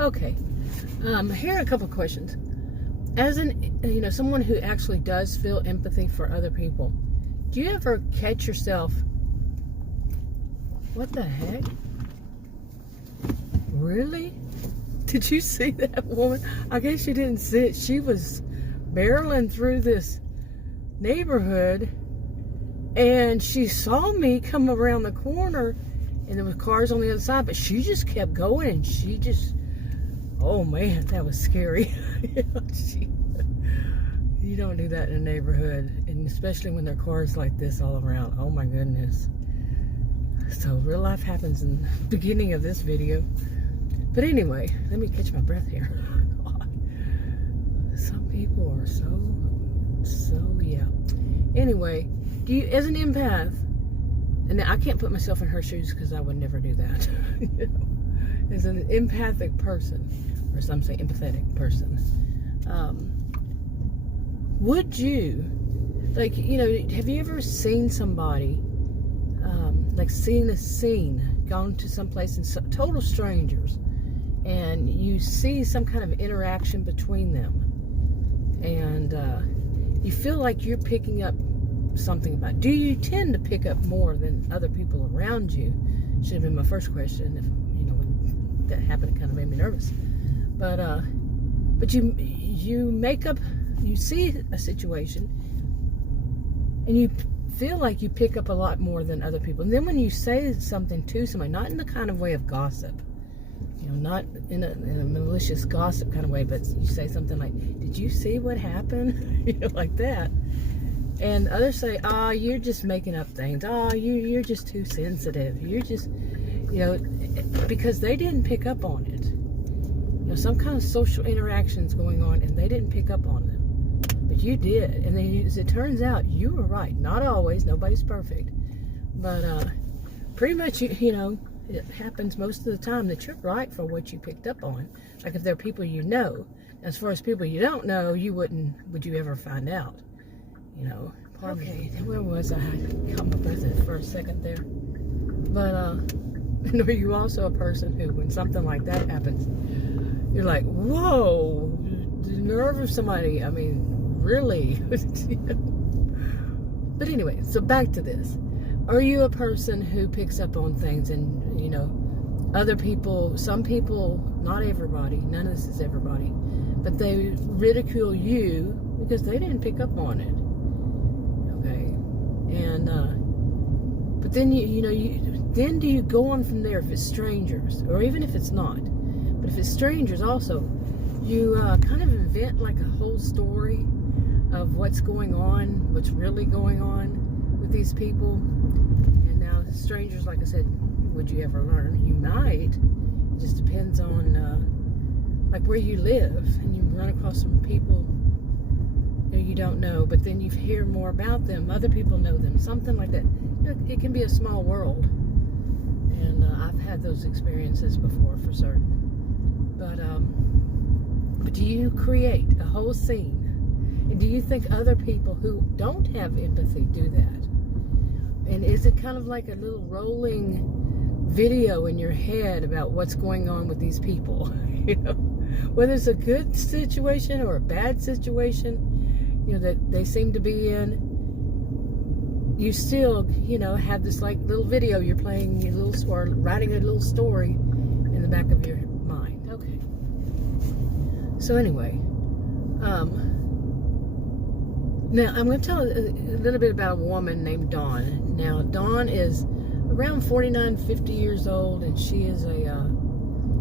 Okay. Here are a couple of questions. As someone who actually does feel empathy for other people, do you ever catch yourself, what the heck? Really? Did you see that woman? I guess you didn't see it. She was barreling through this neighborhood, and she saw me come around the corner, and there were cars on the other side, but she just kept going, and she just, oh man, that was scary. You don't do that in a neighborhood, and especially when there are cars like this all around. Oh my goodness. So real life happens in the beginning of this video. But anyway, let me catch my breath here. Some people are so yeah. Anyway, do you, as an empath, and I can't put myself in her shoes because I would never do that. As an empathic person, or some say empathetic person, would you, have you ever seen somebody, seen a scene, gone to some place and total strangers, and you see some kind of interaction between them, and you feel like you're picking up something about it? Do you tend to pick up more than other people around you? Should have been my first question. If when that happened, it kind of made me nervous. But you see a situation, and you feel like you pick up a lot more than other people. And then when you say something to somebody, not in the kind of way of gossip, not in a malicious gossip kind of way, but you say something like, "Did you see what happened?" Like that. And others say, you're just making up things. You're just too sensitive. You're just, because they didn't pick up on it. Some kind of social interactions going on, and they didn't pick up on them. But you did. And then as it turns out, you were right. Not always. Nobody's perfect. But pretty much, it happens most of the time that you're right for what you picked up on. Like if there are people you know. As far as people you don't know, would you ever find out? Okay, where was I? I caught my breath for a second there. But, are you also a person who, when something like that happens, you're like, whoa, the nerve of somebody, really? But anyway, so back to this. Are you a person who picks up on things and, other people, some people, not everybody, none of this is everybody, but they ridicule you because they didn't pick up on it. Okay, and but then then do you go on from there if it's strangers, or even if it's not? But if it's strangers, also, you kind of invent like a whole story of what's going on, what's really going on with these people. And now strangers, like I said, would you ever learn? You might. It just depends on like where you live, and you run across some people you don't know, but then you hear more about them. Other people know them, something like that. It can be a small world, and I've had those experiences before for certain. But do you create a whole scene? And do you think other people who don't have empathy do that? And is it kind of like a little rolling video in your head about what's going on with these people? Whether it's a good situation or a bad situation, that they seem to be in, you still, have this like little video you're playing, or writing a little story in the back of your mind. Okay. So anyway, now I'm going to tell a little bit about a woman named Dawn. Now, Dawn is around 49, 50 years old, and she is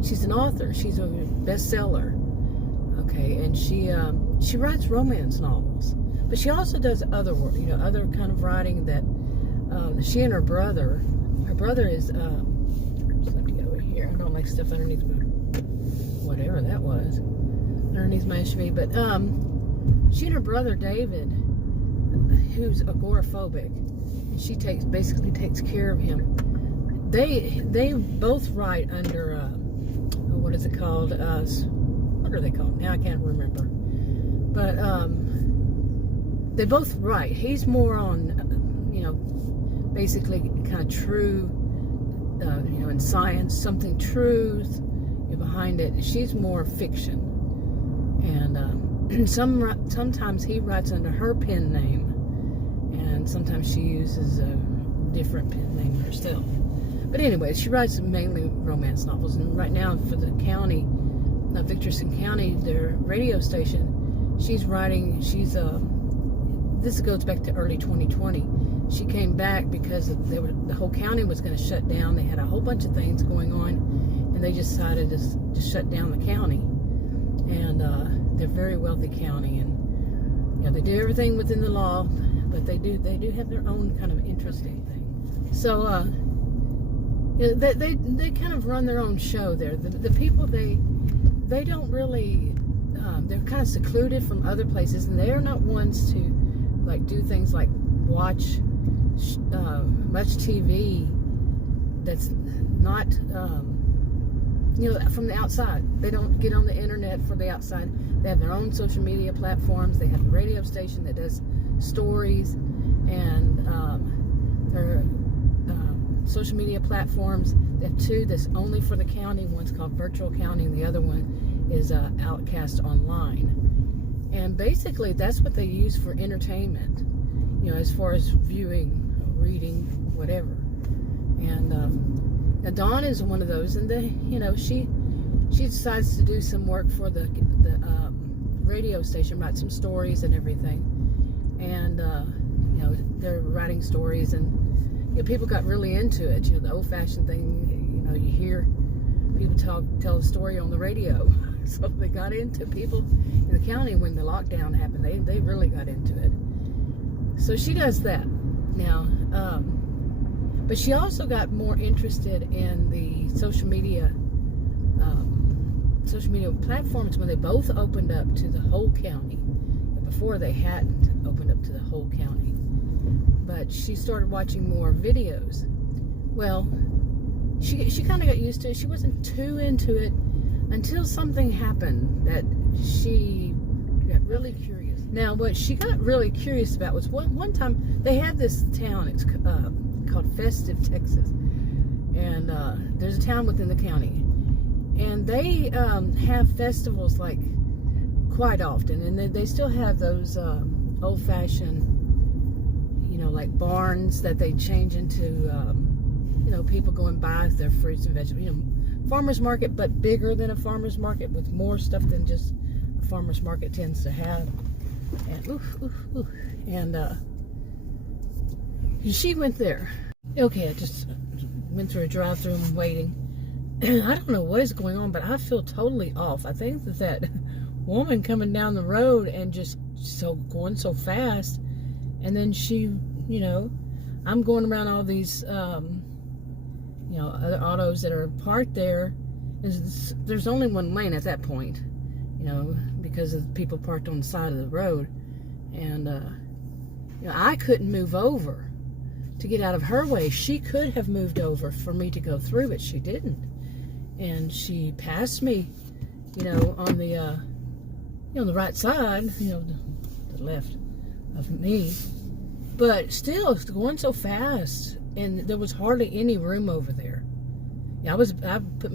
she's an author. She's a bestseller. Okay, and she writes romance novels, but she also does other work, other kind of writing that she and her brother is, just have to get over here. I don't like stuff underneath my, whatever that was, underneath my SUV, but she and her brother David, who's agoraphobic, and she basically takes care of him. They both write under, what is it called? What are they called? Now I can't remember. But they both write. He's more on, basically kind of true, in science, something truth, behind it. She's more fiction, and sometimes he writes under her pen name, and sometimes she uses a different pen name herself. But anyway, she writes mainly romance novels, and right now for the county, Victorson County, their radio station, she's writing. This goes back to early 2020. She came back because the whole county was going to shut down. They had a whole bunch of things going on, and they decided to shut down the county. And they're a very wealthy county, and they do everything within the law, but they do have their own kind of interesting thing. So they kind of run their own show there. The people they don't really they're kind of secluded from other places, and they are not ones to like do things like watch much TV that's not from the outside. They don't get on the internet for the outside. They have their own social media platforms. They have a radio station that does stories, and their social media platforms. They have two that's only for the county. One's called Virtual County, and the other one is Outcast Online. And basically, that's what they use for entertainment. As far as viewing, reading, whatever. And Dawn is one of those, and she decides to do some work for the radio station, write some stories and everything. And they're writing stories, and people got really into it. The old-fashioned thing. You hear people tell a story on the radio. So they got into people in the county when the lockdown happened. They really got into it. So she does that now, but she also got more interested in the social media platforms when they both opened up to the whole county. Before, they hadn't opened up to the whole county, but she started watching more videos. Well, she kind of got used to it. She wasn't too into it until something happened that she got really curious. Now, what she got really curious about was one time they had this town. It's called Festive, Texas, and there's a town within the county, and they have festivals like quite often, and they still have those old-fashioned, like barns that they change into, people going by their fruits and vegetables. Farmers market, but bigger than a farmers market, with more stuff than just a farmers market tends to have. And she went there. Okay, I just went through a drive-through and waiting. I don't know what is going on, but I feel totally off. I think that woman coming down the road and just going so fast, and then she, I'm going around all these other autos that are parked there. There's only one lane at that point, because of the people parked on the side of the road. And, I couldn't move over to get out of her way. She could have moved over for me to go through, but she didn't. And she passed me, on the right side, the left of me. But still, it's going so fast. And there was hardly any room over there. I put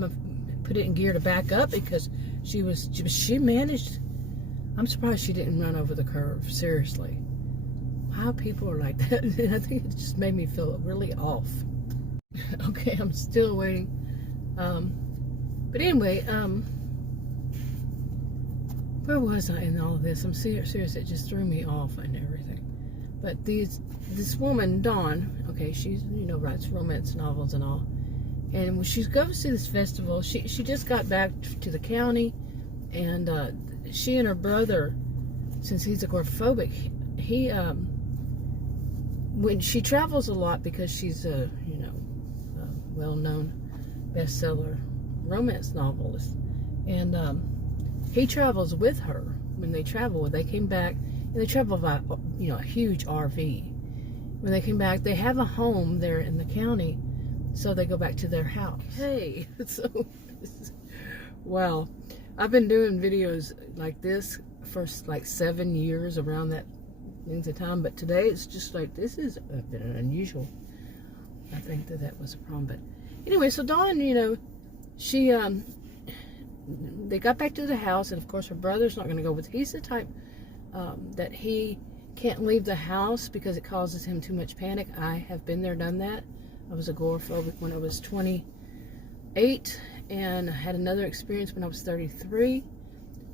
it in gear to back up because she managed. I'm surprised she didn't run over the curve. Seriously, how people are like that. And I think it just made me feel really off. Okay, I'm still waiting. But anyway, where was I in all of this? I'm serious. It just threw me off and everything. But this woman, Dawn, okay, she's, writes romance novels and all. And when she goes to this festival, she just got back to the county, and she and her brother, since he's agoraphobic, he when she travels a lot because she's a well-known bestseller romance novelist, and he travels with her when they travel. They came back, and they travel by a huge RV. When they came back, they have a home there in the county, so they go back to their house. Hey, so wow, I've been doing videos like this for like 7 years, around that length of time, but today it's just like, this is a bit unusual. I think that was a problem. But anyway, so Dawn, she they got back to the house, and of course her brother's not going to go with. He's the type that he can't leave the house because it causes him too much panic. I have been there, done that. I was agoraphobic when I was 28, and I had another experience when I was 33.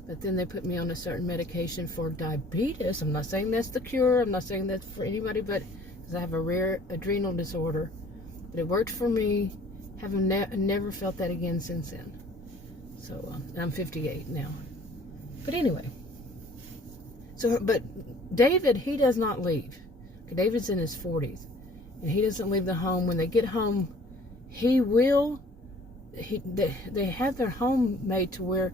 But then they put me on a certain medication for diabetes. I'm not saying that's the cure. I'm not saying that's for anybody, but because I have a rare adrenal disorder. But it worked for me. Have never felt that again since then. So I'm 58 now. But anyway. But David, he does not leave. Okay, David's in his 40s. And he doesn't leave the home. When they get home, he will. They have their home made to where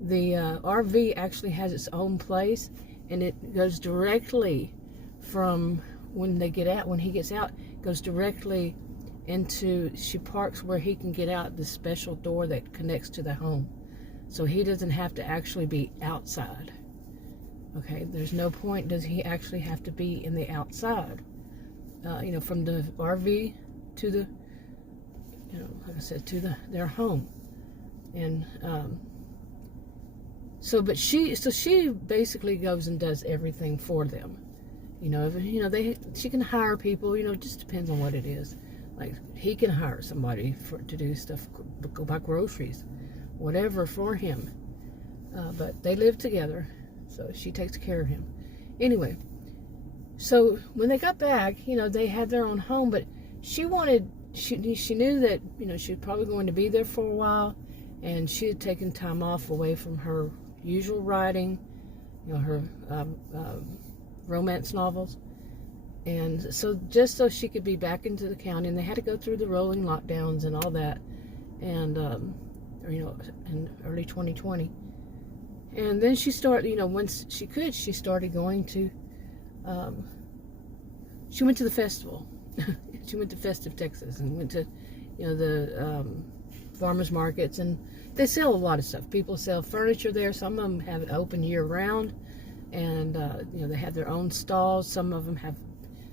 the RV actually has its own place, and it goes directly from when he gets out, goes directly into, she parks where he can get out the special door that connects to the home. So he doesn't have to actually be outside. Okay, there's no point does he actually have to be in the outside. From the RV to the, like I said, to their home. And so she basically goes and does everything for them. She can hire people. It just depends on what it is. Like he can hire somebody to do stuff, go buy groceries, whatever for him. But they live together, so she takes care of him. Anyway, so when they got back, they had their own home, but she knew that she was probably going to be there for a while, and she had taken time off away from her usual writing, her romance novels, and so just so she could be back into the county. And they had to go through the rolling lockdowns and all that, and in early 2020. And then she started, once she could, she started going to, she went to the festival. She went to Festive, Texas, and went to, the farmers markets, and they sell a lot of stuff. People sell furniture there. Some of them have it open year round, and they have their own stalls. Some of them have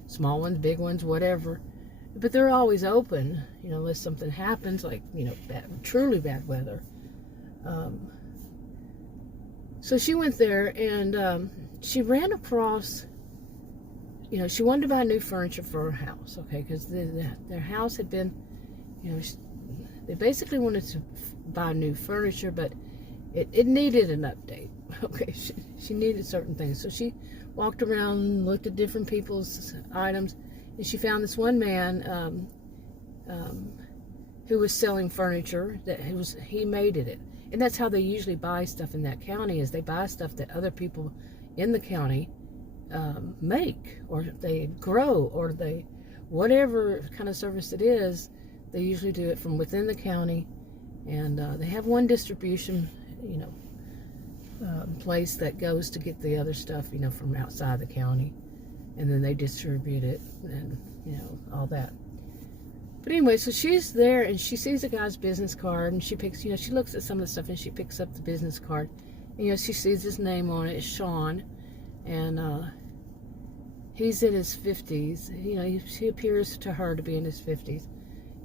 small ones, big ones, whatever, but they're always open, unless something happens, like truly bad weather. So she went there, and she ran across, she wanted to buy new furniture for her house, okay, because their house had been, they basically wanted to buy new furniture, but it needed an update, okay. She needed certain things, so she walked around, looked at different people's items, and she found this one man who was selling furniture that he made it. And that's how they usually buy stuff in that county, is they buy stuff that other people in the county make, or they grow, or they, whatever kind of service it is, they usually do it from within the county. And they have one distribution, place that goes to get the other stuff, from outside the county, and then they distribute it, and all that. But anyway, so she's there, and she sees a guy's business card, and she picks, she looks at some of the stuff, and she picks up the business card. And, she sees his name on it. It's Sean, and he's in his 50s. He appears to her to be in his 50s,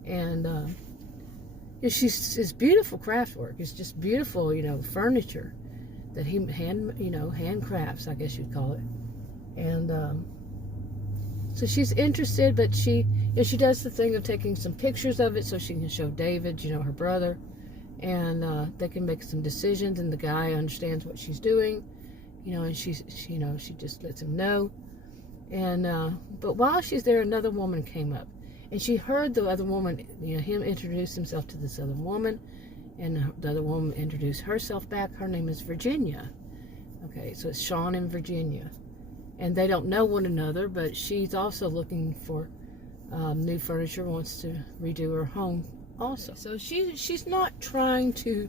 and it's beautiful craft work. It's just beautiful, furniture that he handcrafts, I guess you'd call it. And so she's interested, but she does the thing of taking some pictures of it so she can show David, her brother, and they can make some decisions, and the guy understands what she's doing, and she just lets him know. And but while she's there, another woman came up, and she heard the other woman, him introduce himself to this other woman, and the other woman introduced herself back. Her name is Virginia. Okay, so it's Sean and Virginia, and they don't know one another, but she's also looking for new furniture, wants to redo her home also. So she's not trying to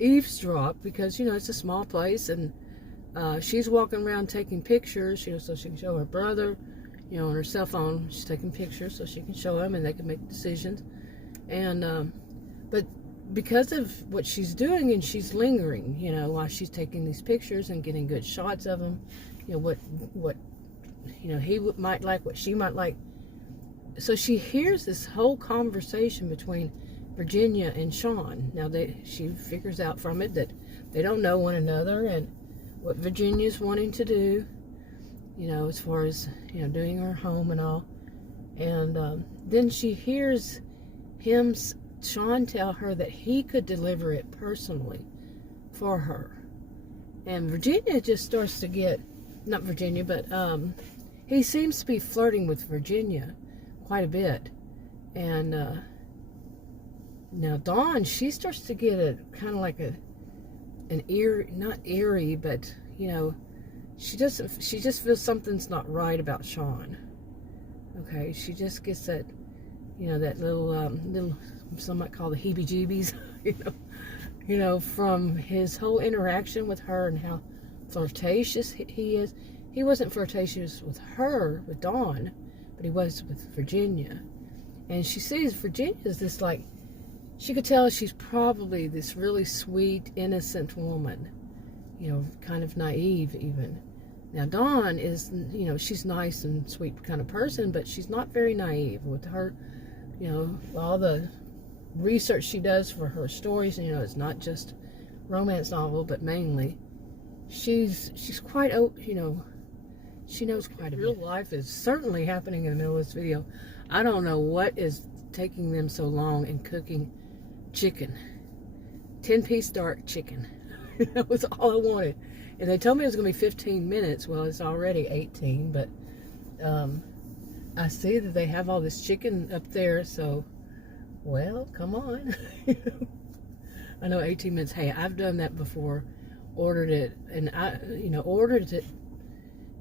eavesdrop, because it's a small place, and she's walking around taking pictures, so she can show her brother, on her cell phone. She's taking pictures so she can show him, and they can make decisions. And but because of what she's doing, and she's lingering, while she's taking these pictures and getting good shots of him, what he might like, what she might like. So she hears this whole conversation between Virginia and Sean. Now she figures out from it that they don't know one another, and what Virginia's wanting to do, as far as, doing her home and all. And then she hears Sean tell her that he could deliver it personally for her. And Virginia just starts to get, not Virginia, but he seems to be flirting with Virginia quite a bit. And now Dawn, she starts to get a kind of like an eerie, not eerie, but she just feels something's not right about Sean. Okay, she just gets that, that little some might call the Heebie-Jeebies, from his whole interaction with her and how flirtatious he is. He wasn't flirtatious with her, with Dawn, but he was with Virginia. And she sees Virginia as this, like, she could tell she's probably this really sweet, innocent woman, kind of naive even. Now, Dawn is, she's nice and sweet kind of person, but she's not very naive. With her, all the research she does for her stories, it's not just romance novel, but mainly, she's quite, she knows quite a bit. Real life is certainly happening in the middle of this video. I don't know what is taking them so long in cooking chicken. 10-piece dark chicken. That was all I wanted. And they told me it was going to be 15 minutes. Well, it's already 18, but I see that they have all this chicken up there, so, well, come on. I know 18 minutes. Hey, I've done that before. Ordered it, and ordered it,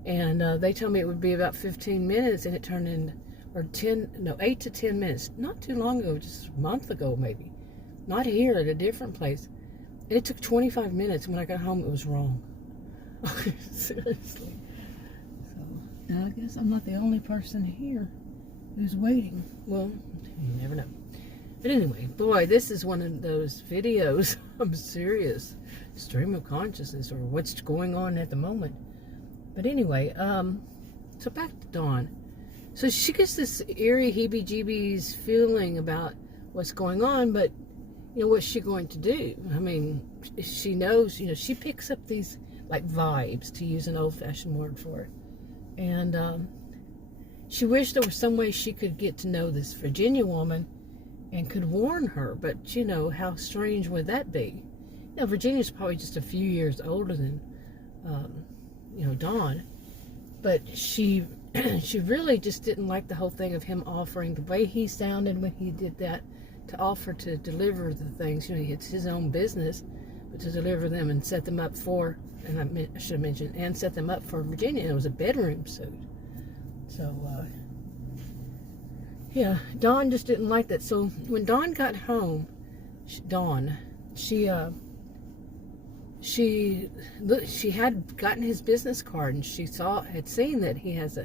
and they told me it would be about 15 minutes, and it turned in, 8 to 10 minutes. Not too long ago, just a month ago, maybe. Not here, at a different place. It took 25 minutes. When I got home, it was wrong. Seriously. So, I guess I'm not the only person here who's waiting. Well, you never know. But anyway, boy, this is one of those videos. I'm serious. Stream of consciousness, or what's going on at the moment. But anyway, so back to Dawn. So she gets this eerie heebie-jeebies feeling about what's going on, but what's she going to do? I mean, she knows, she picks up these, like, vibes, to use an old-fashioned word for it. And she wished there was some way she could get to know this Virginia woman and could warn her, but, how strange would that be? Now, Virginia's probably just a few years older than, Dawn, but she really just didn't like the whole thing of him offering, the way he sounded when he did that, to offer to deliver the things. It's his own business, but to deliver them and set them up for, and I should have mentioned, and set them up for Virginia. And it was a bedroom suit. So, yeah, Dawn just didn't like that. So when Dawn got home, she had gotten his business card, and she had seen that he has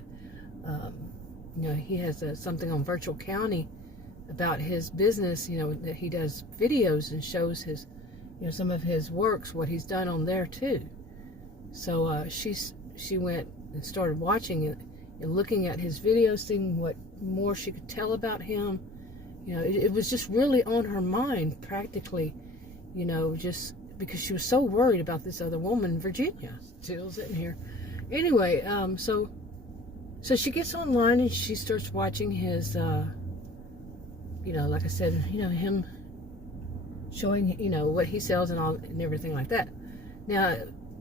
something on Virtual County about his business, that he does videos and shows his, some of his works, what he's done on there too. So she went and started watching it and looking at his videos, seeing what more she could tell about him. It was just really on her mind, practically, just because she was so worried about this other woman, Virginia. Still sitting here. Anyway, so she gets online and she starts watching his, like I said, him showing, what he sells and all and everything like that. Now,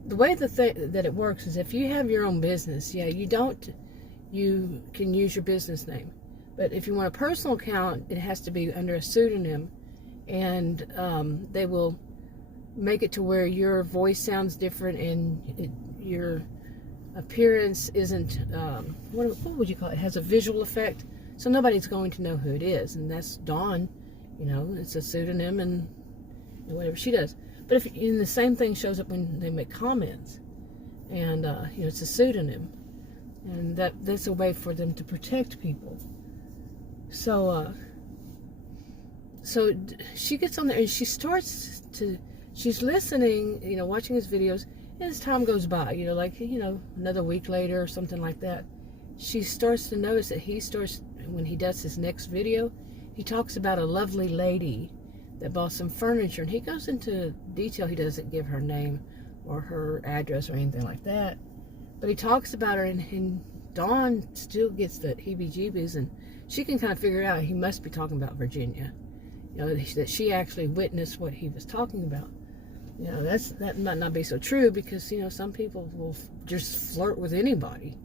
the way that it works is if you have your own business, you can use your business name. But if you want a personal account, it has to be under a pseudonym, and they will make it to where your voice sounds different and your appearance isn't, what would you call it? It has a visual effect, so nobody's going to know who it is. And that's Dawn, it's a pseudonym, and whatever she does. But if the same thing shows up when they make comments, and it's a pseudonym, and that's a way for them to protect people. So she gets on there and she starts to, she's listening, watching his videos, and as time goes by, another week later or something like that, she starts to notice that when he does his next video, he talks about a lovely lady that bought some furniture, and he goes into detail. He doesn't give her name or her address or anything like that, but he talks about her, and Dawn still gets the heebie-jeebies, and she can kind of figure out he must be talking about Virginia. You know, that she actually witnessed what he was talking about. You know, that might not be so true, because, you know, some people will just flirt with anybody,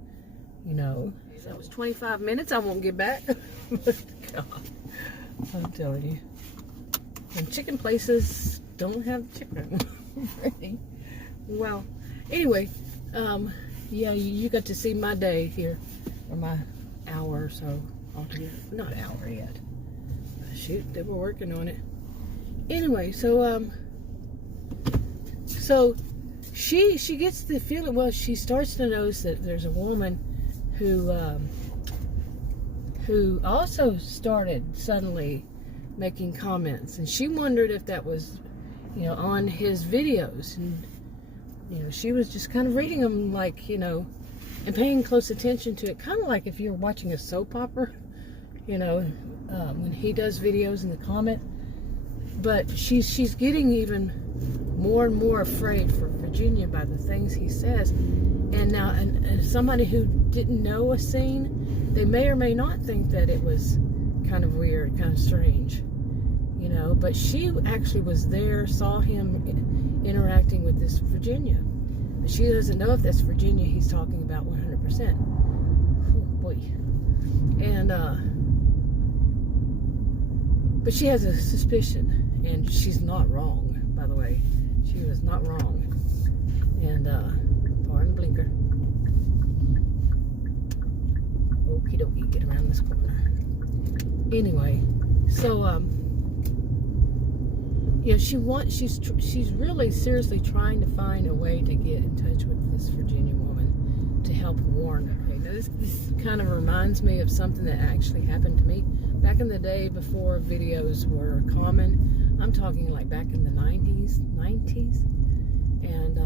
you know. That was 25 minutes. I won't get back. God, I'm telling you. And chicken places don't have chicken ready. Well, anyway, yeah, you got to see my day here, or my hour or so. Not an hour yet. Shoot, they were working on it. Anyway, so she gets the feeling. Well, she starts to notice that there's a woman who also started suddenly making comments, and she wondered if that was, you know, on his videos, and you know, she was just kind of reading them, like, you know, and paying close attention to it, kind of like if you're watching a soap opera, you know, when he does videos in the comment. But she's getting even more and more afraid for Virginia by the things he says. And now, and somebody who didn't know a scene, they may or may not think that it was kind of weird, kind of strange, you know. But she actually was there, saw him interacting with this Virginia. But she doesn't know if that's Virginia he's talking about 100%. Oh, boy. And, but she has a suspicion, and she's not wrong, by the way. She was not wrong. And, pardon blinker. Okie dokie, get around this corner. Anyway, so, you know, she's really seriously trying to find a way to get in touch with this Virginia woman to help warn her. Okay, now this kind of reminds me of something that actually happened to me back in the day before videos were common. I'm talking like back in the 90s, and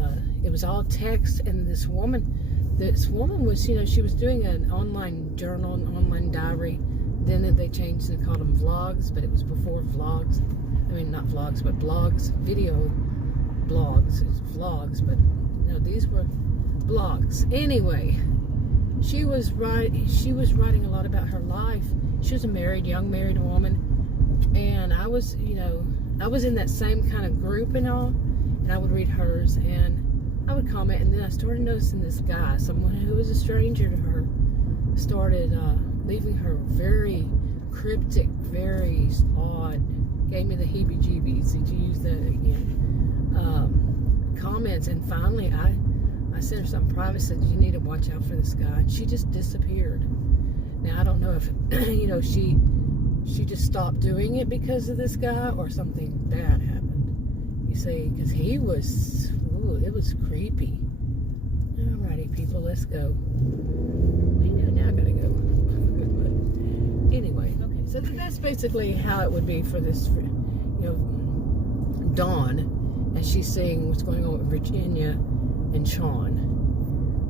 it was all text. And this woman was, you know, she was doing an online journal, an online diary. Then they changed and called them vlogs, but it was before vlogs. I mean, not vlogs, but blogs, video blogs, vlogs, but no, these were blogs. Anyway, she was writing a lot about her life. She was a young married woman, and I was, you know, I was in that same kind of group and all, and I would read hers, and I would comment, and then I started noticing this guy, someone who was a stranger to her, started leaving her very cryptic, very odd, gave me the heebie-jeebies, did you use that again, comments. And finally I sent her something private, said, you need to watch out for this guy, and she just disappeared. Now I don't know if you know, she just stopped doing it because of this guy, or something bad happened, you see, because he was, ooh, it was creepy. Alrighty, people, let's go. What are you doing now? I gotta go. Anyway, okay, so that's basically how it would be for this, you know, Dawn, and she's seeing what's going on with Virginia and Sean.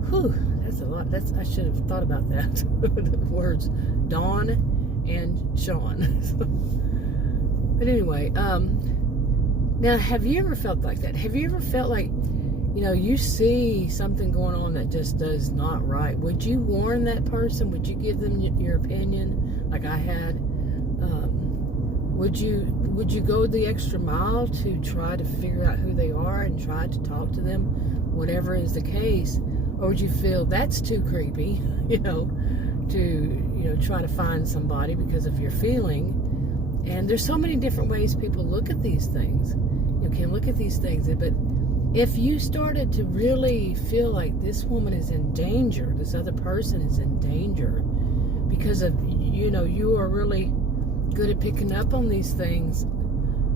Whew, that's a lot. I should have thought about that. The words Dawn and Sean. But anyway, now, have you ever felt like that? Have you ever felt like, you know, you see something going on that just does not right? Would you warn that person? Would you give them your opinion, like I had? Would you go the extra mile to try to figure out who they are and try to talk to them, whatever is the case? Or would you feel that's too creepy, you know, to, you know, try to find somebody because of your feeling? And there's so many different ways people look at these things. You can look at these things, but if you started to really feel like this woman is in danger, this other person is in danger, because of, you know, you are really good at picking up on these things.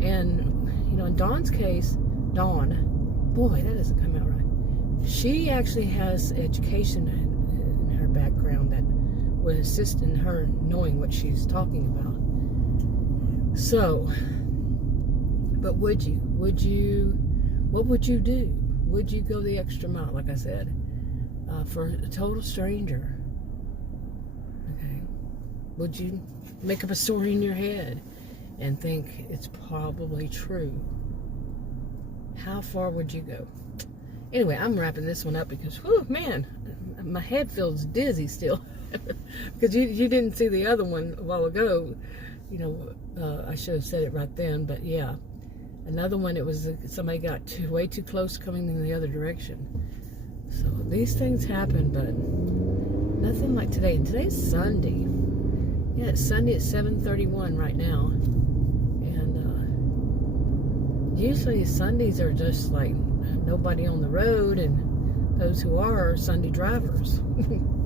And, you know, in Dawn's case, Dawn, boy, that doesn't come out right. She actually has education in her background that would assist in her knowing what she's talking about. So, but what would you do? Would you go the extra mile, like I said, for a total stranger? Okay. Would you make up a story in your head and think it's probably true. How far would you go? Anyway, I'm wrapping this one up because, whew, man, my head feels dizzy still. Because you didn't see the other one a while ago. You know, I should have said it right then, but yeah. Another one, it was somebody got way too close coming in the other direction. So these things happen, but nothing like today. And today's Sunday. Yeah, it's Sunday at 7:31 right now. And usually Sundays are just like nobody on the road, and those who are Sunday drivers.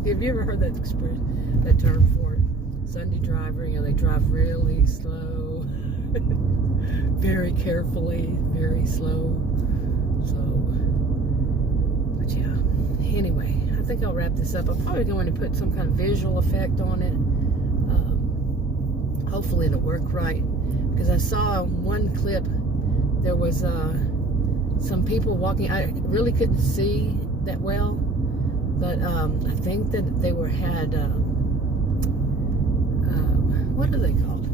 Have you ever heard that expression, that term for it? Sunday driver, you know, they drive really slow, very carefully, very slow. So, but yeah, anyway, I think I'll wrap this up. I'm probably going to put some kind of visual effect on it. Hopefully it'll work right, because I saw one clip, there was some people walking. I really couldn't see that well, but I think that they had what are they called?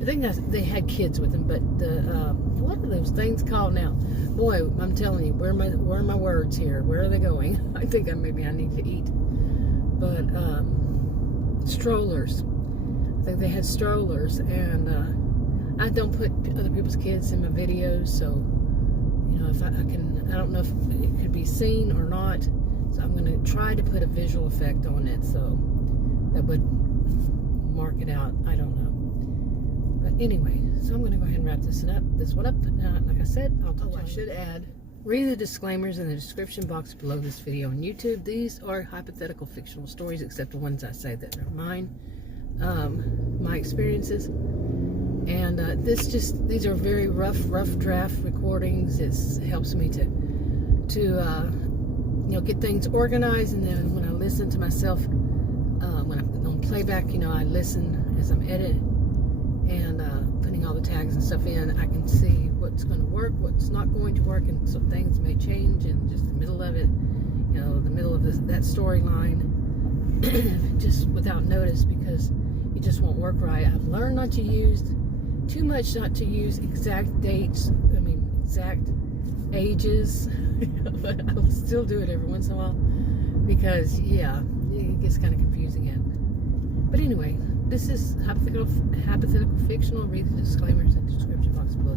I think they had kids with them, but what are those things called now? Boy, I'm telling you, where are my words here? Where are they going? I think maybe I need to eat. But strollers. I think they had strollers, and I don't put other people's kids in my videos, so you know, if I don't know if it could be seen or not. So I'm going to try to put a visual effect on it, so that would mark it out. I don't know. But anyway, so I'm going to go ahead and wrap this one up. Like I said, I should add, read the disclaimers in the description box below this video on YouTube. These are hypothetical fictional stories, except the ones I say that are mine, my experiences. And these are very rough draft recordings. It helps me to you know, get things organized, and then when I listen to myself, when I'm on playback, you know, I listen as I'm editing and putting all the tags and stuff in. I can see what's going to work, what's not going to work, and so things may change in just the middle of it, you know, the middle of that storyline, just without notice, because it just won't work right. I've learned not to use exact dates, exact ages, but I will still do it every once in a while, because yeah, it gets kind of confusing. But anyway, this is hypothetical fictional. Read the disclaimers in the description box below.